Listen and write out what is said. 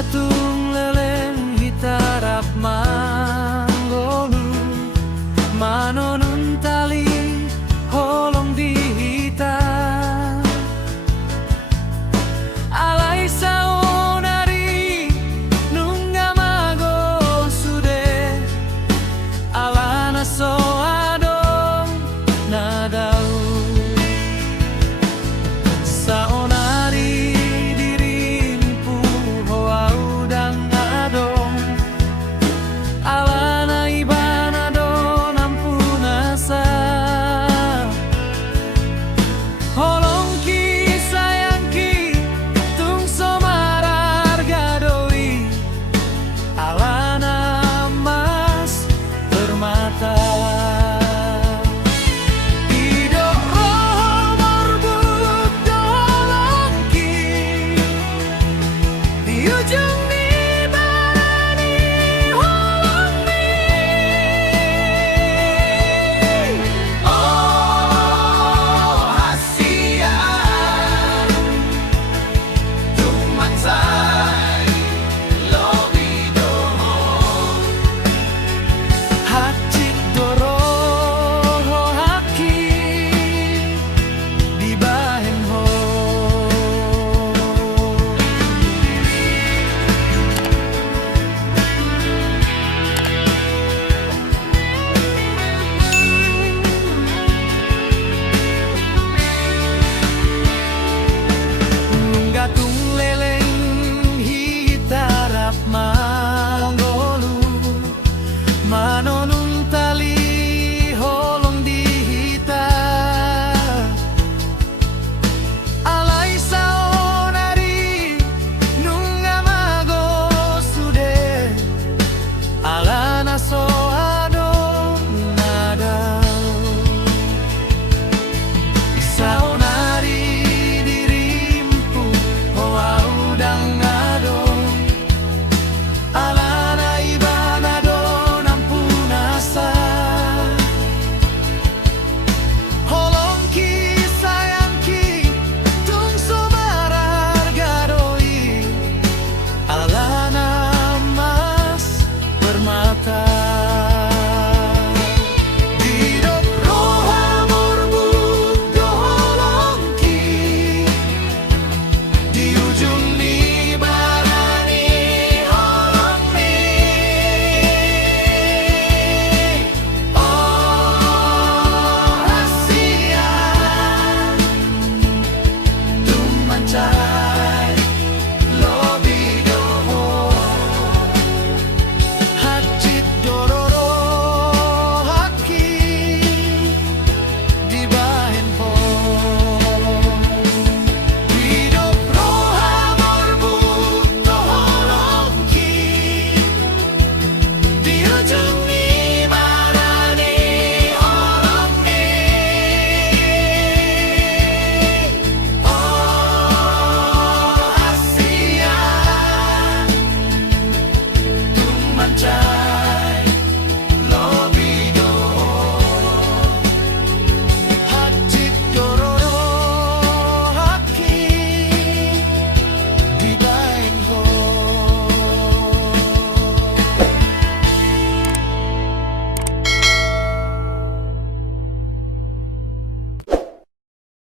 Atung leleng hitarap manggolu manonun tali holong dihita alai saonari nungga mago sude alana so adong nadau saonari dirimpu hoa udang adong alana ibana don ampunasa holong ki sayang ki tung somarar gadoi alana mas bermata hidup roh morbut dolong ki di ujung